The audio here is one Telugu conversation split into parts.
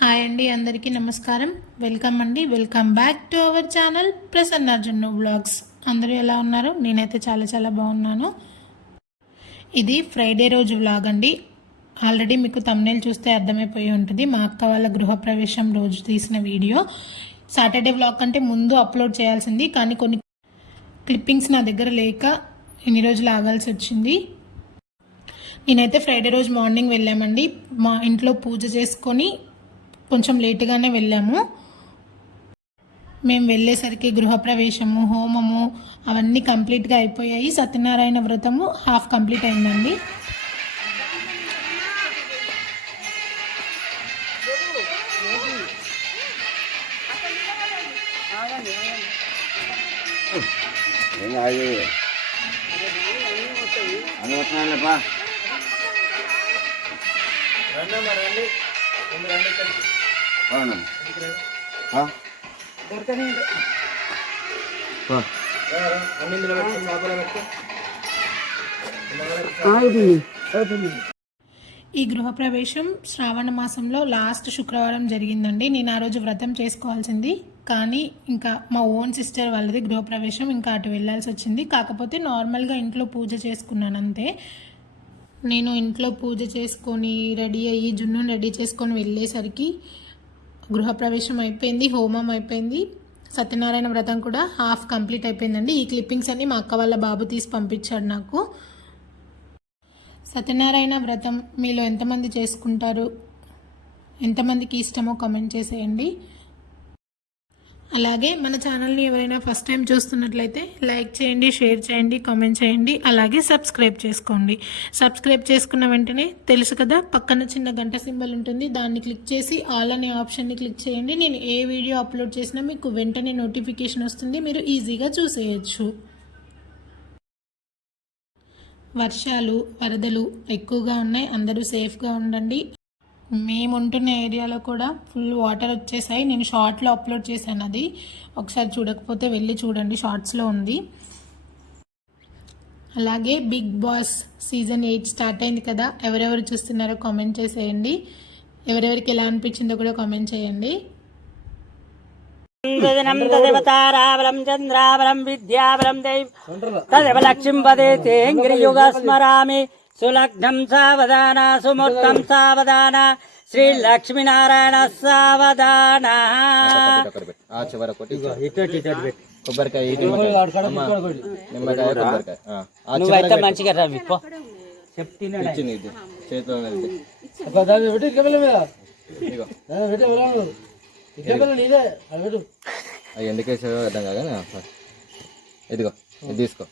హాయ్ అండి, అందరికీ నమస్కారం. Welcome back to our channel Prasannarjun vlogs. అందరూ ఎలా ఉన్నారు? నేనైతే చాలా బాగున్నాను. ఇది ఫ్రైడే రోజు వ్లాగ్ అండి. ఆల్రెడీ మీకు థంబ్నెయిల్ చూస్తే అర్థమైపోయి ఉంటుంది. మా అక్క వాళ్ళ గృహప్రవేశం రోజు తీసిన వీడియో. సాటర్డే వ్లాగ్ కంటే ముందు అప్లోడ్ చేయాల్సింది, కానీ కొన్ని క్లిప్పింగ్స్ నా దగ్గర లేక ఇన్ని రోజులు ఆగాల్సి వచ్చింది. నేనైతే ఫ్రైడే రోజు మార్నింగ్ వెళ్ళామండి. మా ఇంట్లో పూజ చేసుకొని కొంచెం లేటుగానే వెళ్ళాము. మేము వెళ్ళేసరికి గృహప్రవేశము, హోమము అవన్నీ కంప్లీట్గా అయిపోయాయి. సత్యనారాయణ వ్రతము హాఫ్ కంప్లీట్ అయిందండి. ఈ గృహప్రవేశం శ్రావణ మాసంలో లాస్ట్ శుక్రవారం జరిగిందండి. నేను ఆ రోజు వ్రతం చేసుకోవాల్సింది, కానీ ఇంకా మా ఓన్ సిస్టర్ వాళ్ళది గృహప్రవేశం, ఇంకా అటు వెళ్ళాల్సి వచ్చింది. కాకపోతే నార్మల్గా ఇంట్లో పూజ చేసుకున్నాను అంతే. నేను ఇంట్లో పూజ చేసుకొని రెడీ అయ్యి జున్నును రెడీ చేసుకొని వెళ్ళేసరికి గృహప్రవేశం అయిపోయింది, హోమం అయిపోయింది, సత్యనారాయణ వ్రతం కూడా హాఫ్ కంప్లీట్ అయిపోయిందండి. ఈ క్లిప్పింగ్స్ అన్ని మా అక్క వాళ్ళ బాబు తీసి పంపించాడు నాకు. సత్యనారాయణ వ్రతం మీలో ఎంతమంది చేసుకుంటారు, ఎంతమందికి ఇష్టమో కామెంట్ చేసేయండి. అలాగే మన ఛానల్ని ఎవరైనా ఫస్ట్ టైం చూస్తున్నట్లయితే లైక్ చేయండి, షేర్ చేయండి, కామెంట్ చేయండి, అలాగే సబ్స్క్రైబ్ చేసుకోండి. సబ్స్క్రైబ్ చేసుకున్న వెంటనే తెలుసు కదా, పక్కన చిన్న గంట సింబల్ ఉంటుంది, దాన్ని క్లిక్ చేసి ఆల్ అనే ఆప్షన్ని క్లిక్ చేయండి. నేను ఏ వీడియో అప్లోడ్ చేసినా మీకు వెంటనే నోటిఫికేషన్ వస్తుంది, మీరు ఈజీగా చూసేయచ్చు. వర్షాలు, వరదలు ఎక్కువగా ఉన్నాయి, అందరూ సేఫ్గా ఉండండి. మేము ఉంటున్న ఏరియాలో కూడా ఫుల్ వాటర్ వచ్చేసాయి. నేను షార్ట్లో అప్లోడ్ చేశాను, అది ఒకసారి చూడకపోతే వెళ్ళి చూడండి, షార్ట్స్లో ఉంది. అలాగే బిగ్ బాస్ సీజన్ 8 స్టార్ట్ అయింది కదా, ఎవరెవరు చూస్తున్నారో కామెంట్ చేసేయండి. ఎవరెవరికి ఎలా అనిపించిందో కూడా కామెంట్ చేయండి. తదేవతారావరం చంద్రావరం విద్యావరం తదేవ లక్ష్మీం వదేతే గిరియుగ స్మరామి సులగ్నం సావధాన సుమూర్తం సావధాన శ్రీ లక్ష్మీనారాయణ సావధాన. నువ్వైతే మంచిగా రవి ఎందుకేసావో అర్థం కాగా ఇదిగో ఇది తీసుకో,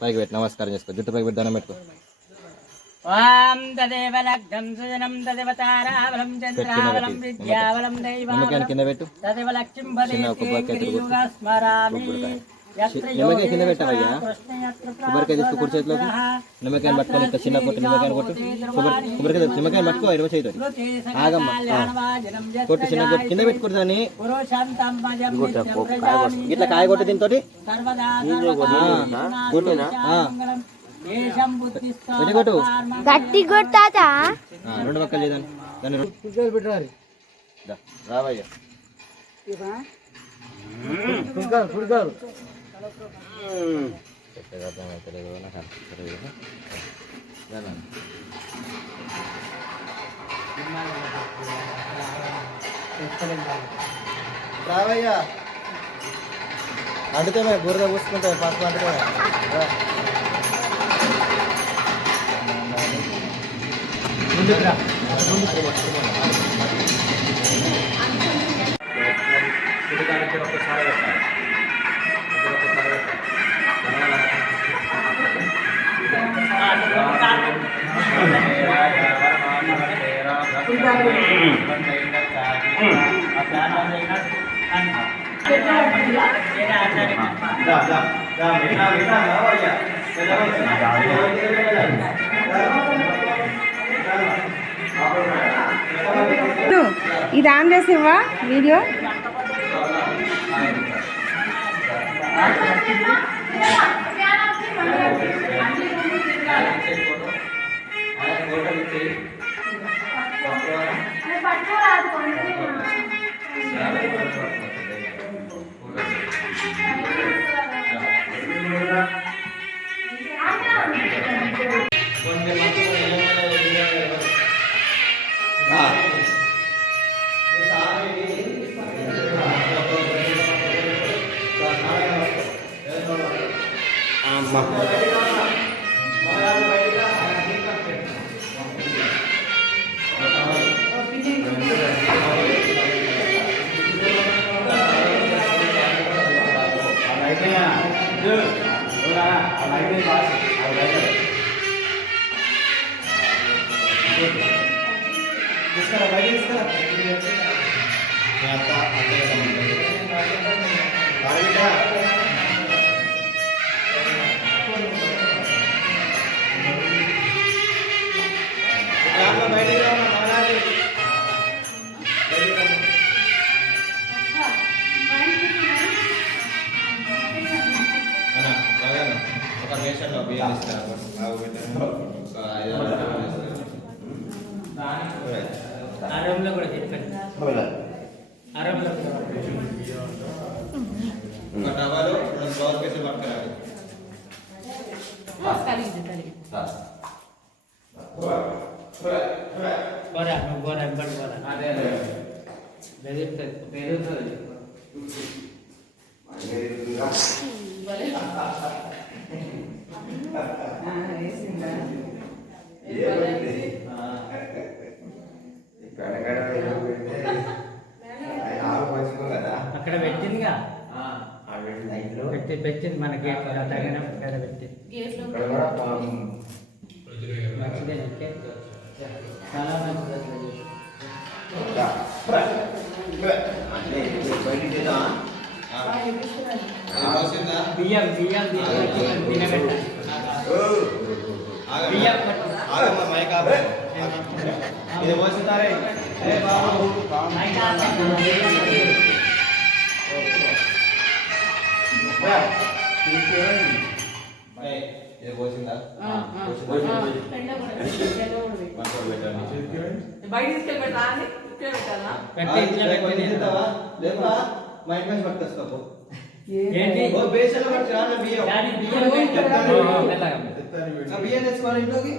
పైకి పెట్టి నమస్కారం చేసుకో, జుట్టు పైకి పెట్టి దండం పెట్టుకో. కింద పెట్టు, నిమ్మకాయ కింద పెట్టవయ్యా. కొబ్బరికాయ తీసుకో కుడి చేతిలోకి, నిమ్మకాయని పట్టుకొని ఇంకా చిన్న కొట్టు, నిమ్మకాయని కొట్టు, కొబ్బరికాయ నిమ్మకాయని పట్టుకో ఇరవై చేతులు ఆగమ్మా, కొట్టు చిన్న కొట్టు కింద పెట్టుకుంటు దాన్ని ఇట్లా కాయ కొట్టు, దీంతో కొట్టు గట్టి కొట్టాదా రెండు పక్కలు చేద్దాం, దాన్ని రావయ్యా. రావయ్యా అంటుతే మరి బురద పూసుకుంటాయి, పసుపు అంటుతా. ఇది ఆన్ చేసేవా వీడియో? పట్టుకోరాదు ఒక రేషన్లో బియ్యం ఇస్తారు ఆ రూమ్లో కూడా చెప్పండి ఆ రూమ్లో ఒక టవాలు 2 బ్లౌజ్ పీసులు పట్టుకురావాలి. పోరా నువ్వు పోరా ఎంబడి పోరా పెరుగుతుంది అక్కడ పెట్టిందిగా పెట్టింది మన గేట్ తగిన పెట్టింది మంచిదే చాలా మంచిది బియ్యం బియ్యం తినబెట్టాలి ఇది పోస్తారే ఇది పోసిందా లేకపోతే మా ఇంటి నుంచి పట్టుకొస్తావు ఏంటి బేసన్ పట్టుకురా బియ్యం బియ్యం తెచ్చుకోవాలి ఇంట్లోకి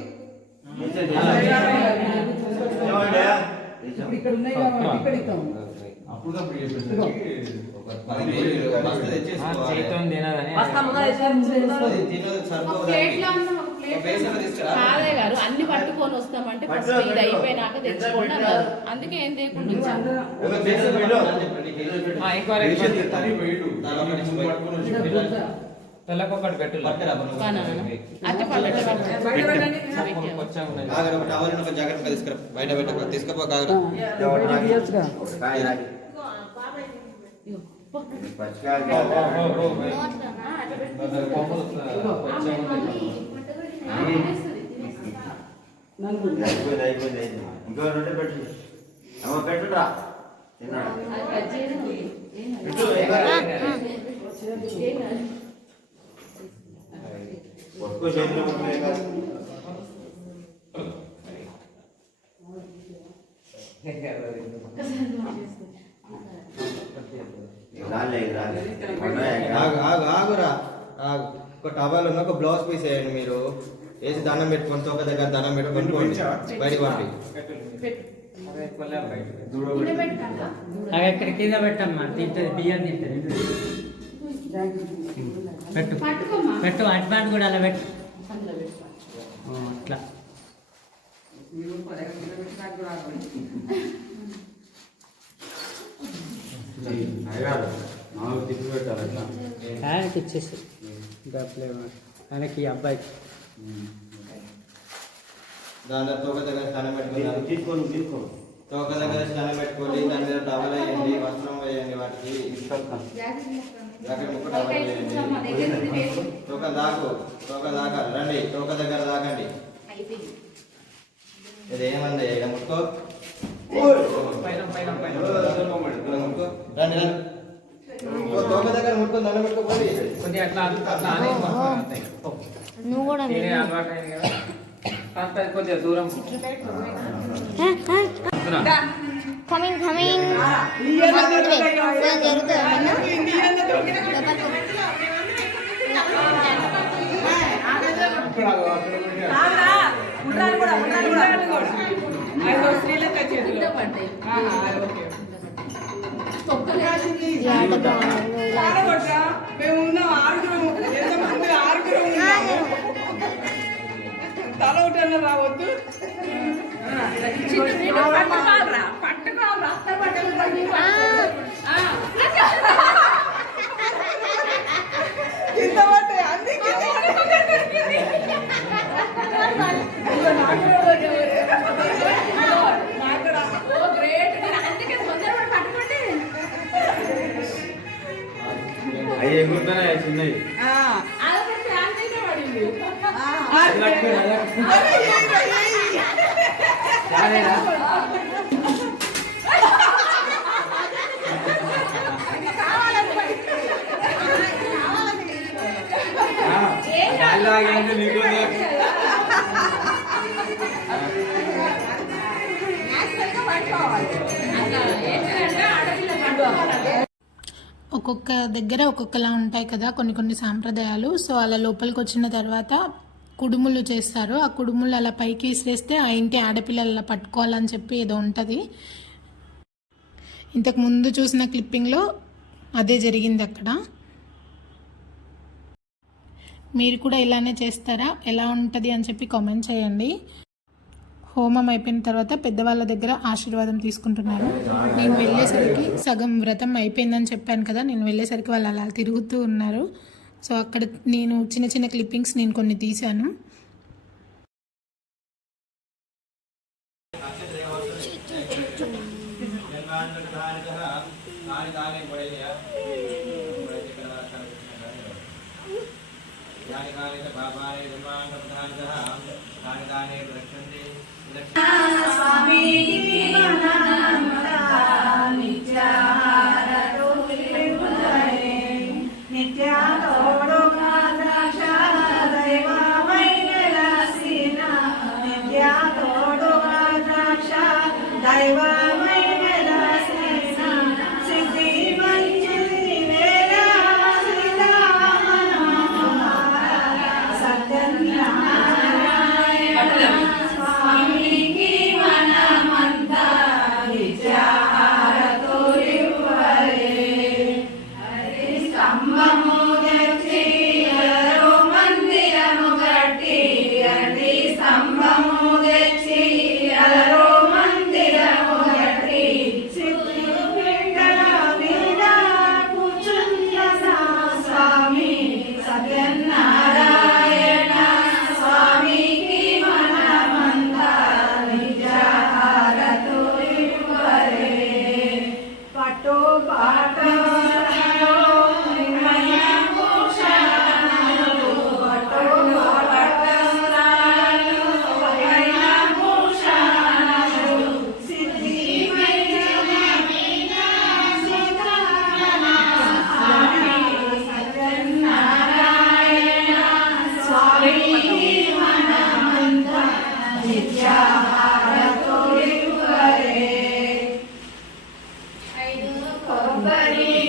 ఇక్కడ ఉన్నాయి కాబట్టి ఇక్కడ ఇస్తాం. కాదే గారు అన్ని పట్టుకొని వస్తామంటే ఫస్ట్ ఇది అయిపోయినాక తెచ్చుకోండి అన్నారు. అందుకే ఏం చేయకుండా ఇచ్చాను. తెల్లకొకటి పెట్టు అట్టి పల్లెటూరు ఒక జాగ్రత్తగా తీసుకురా బయట పెట్ట తీసుకపో కాగరా ఇంకో రెండు పెట్టు పెట్టురా ఒక్కో చేతిలో ఆగురా ఒక టవల్ ఉన్న ఒక బ్లౌజ్ పీస్ వేయండి మీరు వేసి దండం పెట్టుకొని ఒక దగ్గర దండం పెట్టుకొని పోండి బయటికి పంపి ఎక్కడ కింద పెట్టమ్మా తింటది బియ్యం తింటది పెట్టు పెట్టు అడ్వాన్స్ కూడా అలా పెట్టు అట్లా ఆయనకి ఇచ్చేసి డబ్బులు ఆయనకి అబ్బాయికి దాని తర్వాత ఒక దగ్గర స్నానం పెట్టుకుని తోక దగ్గర స్నానం పెట్టుకోండి దాని మీద టవల్ వేయండి వస్త్రం వేయండి వాటికి జాకెట్ ముక్క టవల్ వేయండి తోక దాకా రండి తోక దగ్గర దాకండి ఇది ఏమంది ఇక్కడ ముక్కో ముక్కో రండి రండి తోక దగ్గర ముట్టుకొని దండం పెట్టుకోండి కొద్దిగా అట్లా నువ్వు కూడా కొద్దిగా దూరం కమింగ్ కమింగ్ మేము ఉన్నాం 6 ఎంతమంది 6 తల ఒకటి రావద్దు. కింద పడ్డాయి అన్ని కింద అవి ఎగురుతున్నాయి చిన్నవి. ఒక్కొక్క దగ్గర ఒక్కొక్కలా ఉంటాయి కదా కొన్ని కొన్ని సాంప్రదాయాలు. సో అలా లోపలికి వచ్చిన తర్వాత కుడుములు చేస్తారు. ఆ కుడుములు అలా పైకి విసిరేస్తే ఆ ఇంటి ఆడపిల్లలు అలా పట్టుకోవాలని చెప్పి ఏదో ఉంటుంది. ఇంతకు ముందు చూసిన క్లిప్పింగ్లో అదే జరిగింది అక్కడ. మీరు కూడా ఇలానే చేస్తారా, ఎలా ఉంటుంది అని చెప్పి కామెంట్ చేయండి. హోమం అయిపోయిన తర్వాత పెద్దవాళ్ళ దగ్గర ఆశీర్వాదం తీసుకుంటున్నారు. నేను వెళ్ళేసరికి సగం వ్రతం అయిపోయిందని చెప్పాను కదా, నేను వెళ్ళేసరికి వాళ్ళు అలా తిరుగుతూ ఉన్నారు. సో అక్కడ నేను చిన్న చిన్న క్లిప్పింగ్స్ నేను కొన్ని తీశాను. Bye.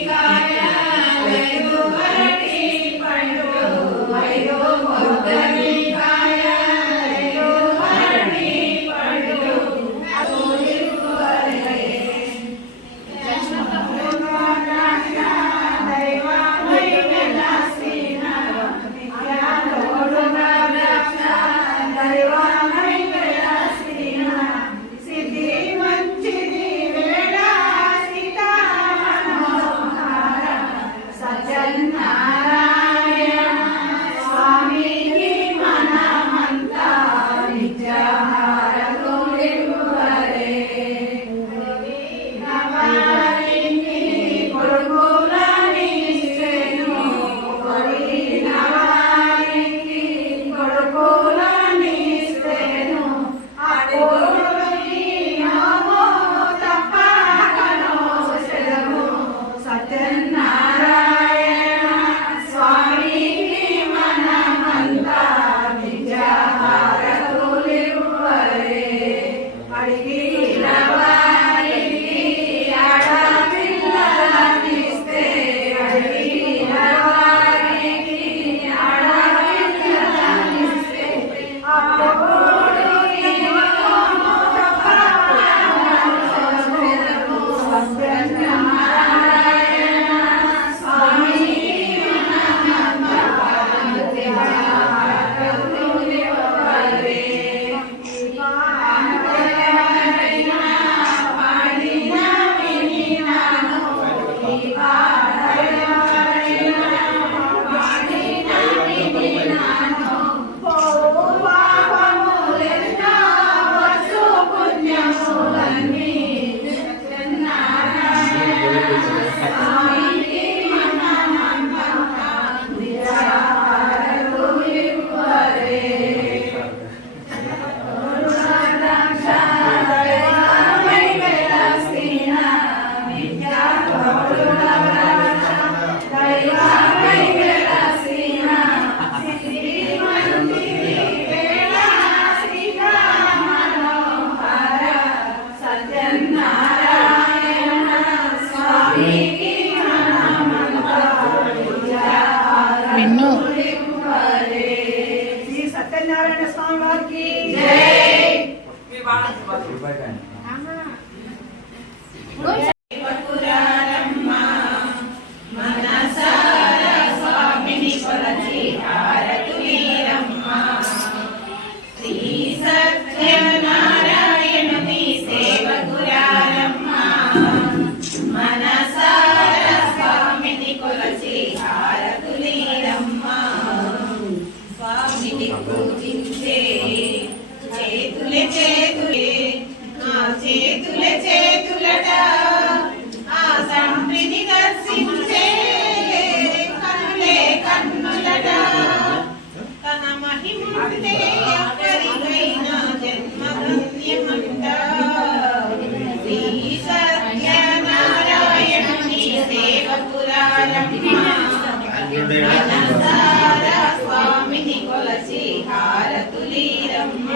స్వామిని కొలసి హారతులీరమ్మ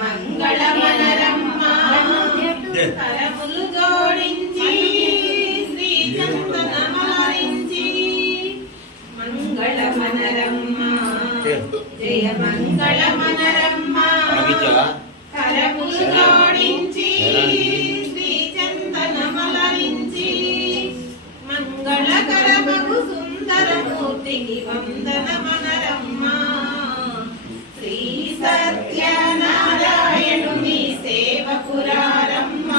మంగళమనరమ్మ కరములు జోడించి శ్రీ చందనమారించి మంగళమనరమ్మ జయ మంగళమనరమ్మ కరములు జోడించి శ్రీ చందనమలరించి మంగళకరమగు సుందరమూర్తికి వందనమనరమ్మ శ్రీ సత్యనారాయణుని సేవకురారమ్మ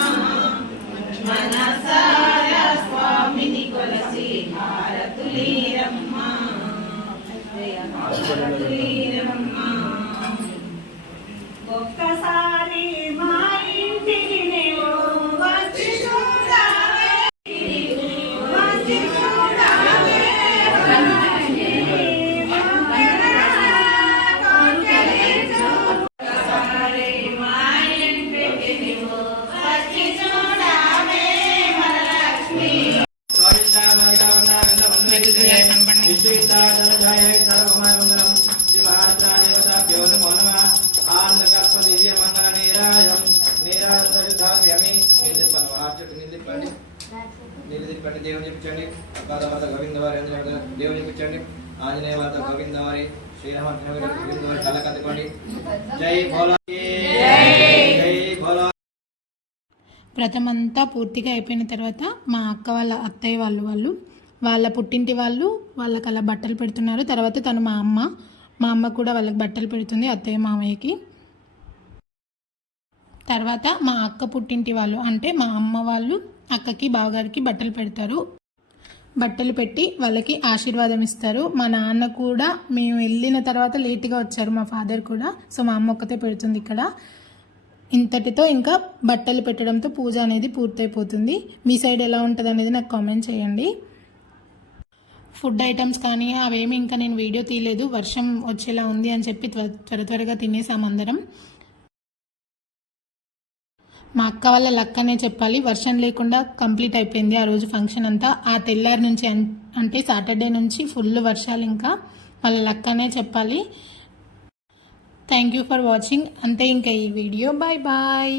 మనసార స్వామిని కొలసి హారతులీరమ్మ హారతులీరమ్మ ఒక్కసారి మా ఇంటికి నీవు వచ్చి చూడాలి వచ్చి చూడాలి నిలదిప్పండి దేవుని చెప్పించండి అబ్బాదమాత గోవిందవారి దేవుని చెప్పించండి ఆంజనేయ మాత గోవిందవారి శ్రీరామ గోవిందవారి కళ్ళ కత్తుకోండి జై భోలా జై భోలా. వ్రతమంతా పూర్తిగా అయిపోయిన తర్వాత మా అక్క వాళ్ళ అత్తయ్య వాళ్ళ పుట్టింటి వాళ్ళకి అలా బట్టలు పెడుతున్నారు. తర్వాత తను మా అమ్మ కూడా వాళ్ళకి బట్టలు పెడుతుంది అత్తయ్య మామయ్యకి. తర్వాత మా అక్క పుట్టింటి వాళ్ళు అంటే మా అమ్మ వాళ్ళు అక్కకి బావగారికి బట్టలు పెడతారు. బట్టలు పెట్టి వాళ్ళకి ఆశీర్వాదం ఇస్తారు. మా నాన్న కూడా మేము వెళ్ళిన తర్వాత లేట్గా వచ్చారు, మా ఫాదర్ కూడా. సో మా అమ్మ ఒక్కతే పెడుతుంది ఇక్కడ. ఇంతటితో ఇంకా బట్టలు పెట్టడంతో పూజ అనేది పూర్తయిపోతుంది. మీ సైడ్ ఎలా ఉంటుంది అనేది నాకు కామెంట్ చేయండి. ఫుడ్ ఐటమ్స్ కానీ అవేమి ఇంకా నేను వీడియో తీయలేదు, వర్షం వచ్చేలా ఉంది అని చెప్పి త్వరగా తినేసాం అందరం. మా అక్క వాళ్ళ లక్కనే చెప్పాలి, వర్షం లేకుండా కంప్లీట్ అయిపోయింది ఆ రోజు ఫంక్షన్ అంతా. ఆ తెల్లారి నుంచి అంటే సాటర్డే నుంచి ఫుల్ వర్షాలు, ఇంకా వాళ్ళ లక్కనే చెప్పాలి. Thank you for watching. అంతే ఇంకా ఈ వీడియో. Bye bye.